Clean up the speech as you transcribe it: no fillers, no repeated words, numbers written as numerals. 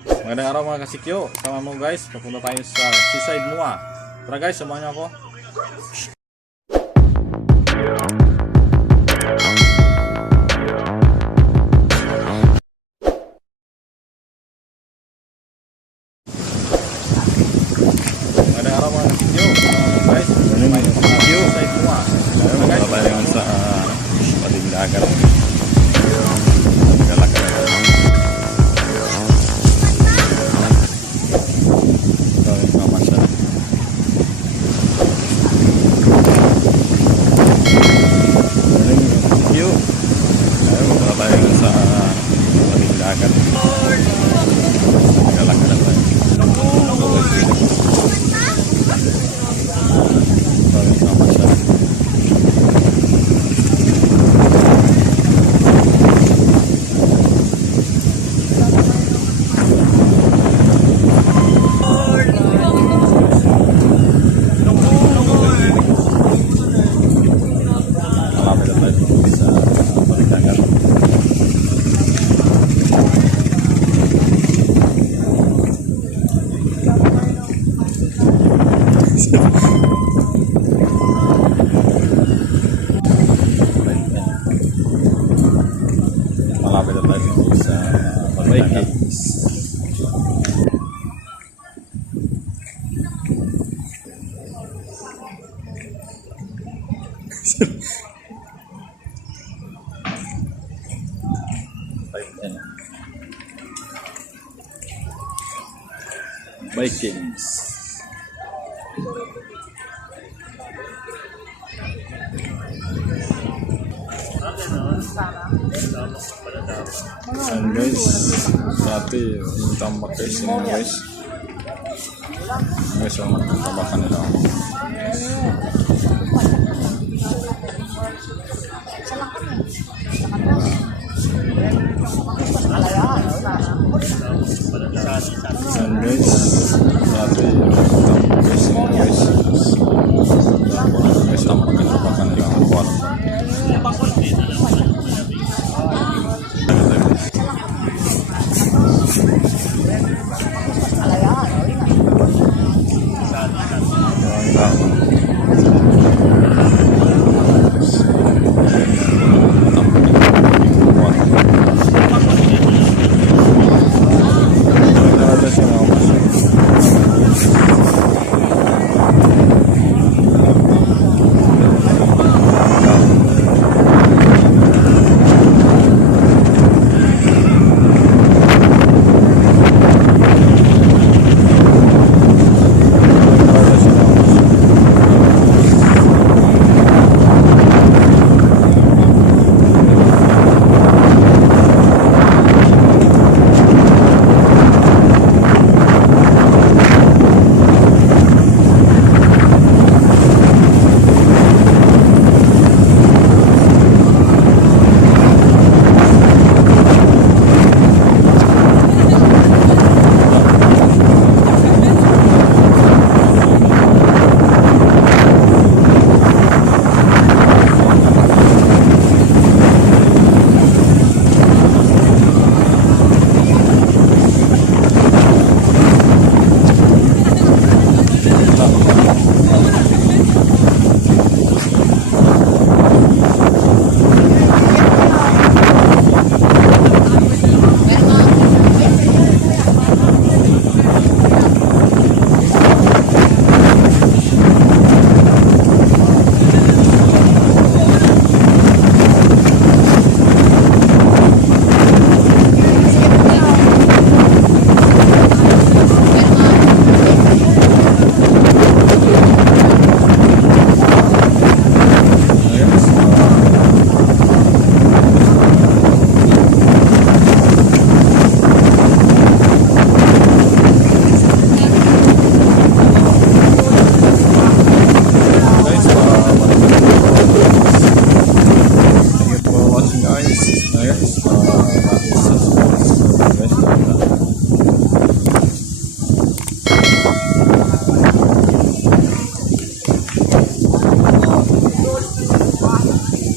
Magandang araw mga kasikyo. Sama mo guys, papunta tayo sa seaside mua. Tara guys, samahan niyo ako. Magandang araw mga kasikyo. Sama mo guys, papunta tayo sa seaside mua. Tara guys, samahan sa paligdagan. Malapit na tayo sa Birthday. Vikings. Ayan guys, dati yung tambak guys, yun guys. Guys, yung tambakan nila.